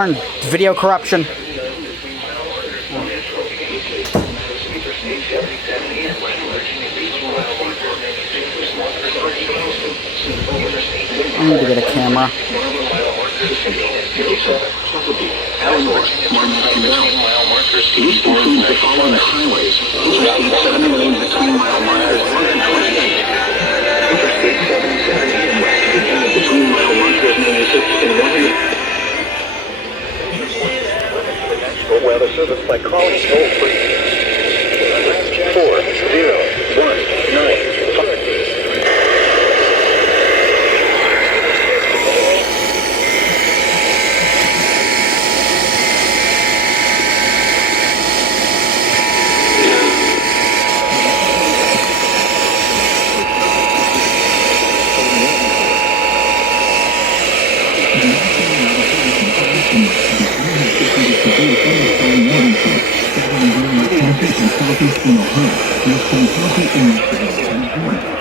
Video corruption. I need to get a camera. East includes the following highways. Interstate 70 between mile markers 1 and 28. Interstate 770 and West Virginia between mile markers 96 and 100. Weather service by calling toll free 4019. Southeast in Ohio, with some coffee in